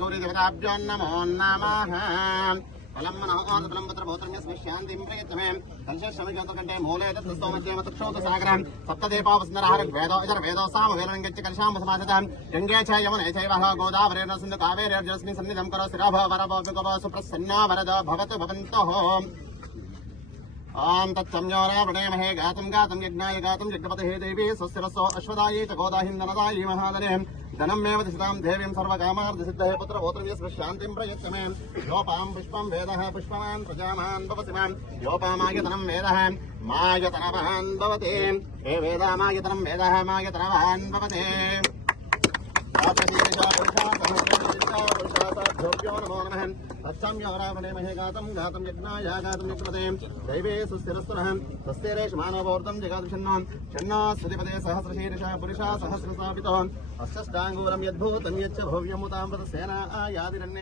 गौरी देवताभ्यो नमो नमः फलं मनः आदफलं पत्र भूत्रम्यस्मै शान्तिं प्रयच्छमे कलशश्रमिकन्तकण्ठे मूले तत्स्थो मध्ये मतक्षोतसागरं सप्तदीपावसुन्दरः ऋग्वेदो यजुर्वेदो सामवेदं गच्छ कलशां समासतां गङ्गे च यमुने चैव गोदावरेण सिन्धु कावेर्यर्जस्मिन् सन्निधं करो शिरभो वरभो विगभो सुप्रसन्नो वरदो भवतु भवन्तः ओम तत्संयोरावणेमहे गातुं गातुं यज्ञाय गातुं यज्ञपते देवी स्वस्तिरस्सो अश्वदायै च गोदाहिन्दनदायै महादने धनमेव दिशतां देवीं सर्वकामार्थसिद्धये पुत्रपौत्रं यस्य शान्तिं प्रयच्छमे योपां पुष्पं वेदः पुष्पवान् प्रजावान् भवति मां योपामायतनं वेदः मायतनवान् भवति हे वेदामायतनं वेदः मायतनवान् भवति नमो नमः तत्संयोरावणेमहे गातं गातं यज्ञाय गातं यज्ञपते दैवे सुस्थिरस्तुनः स्वस्तिरेषमानवोर्धं जगादुषन्नो षण्णो स्वतिपदे सहस्रशीर्षः पुरुषः सहस्रसापितो अष्टाङ्गूलं यद्भूतं यच्च भव्यमुतां प्रतसेना आयादिरण्ये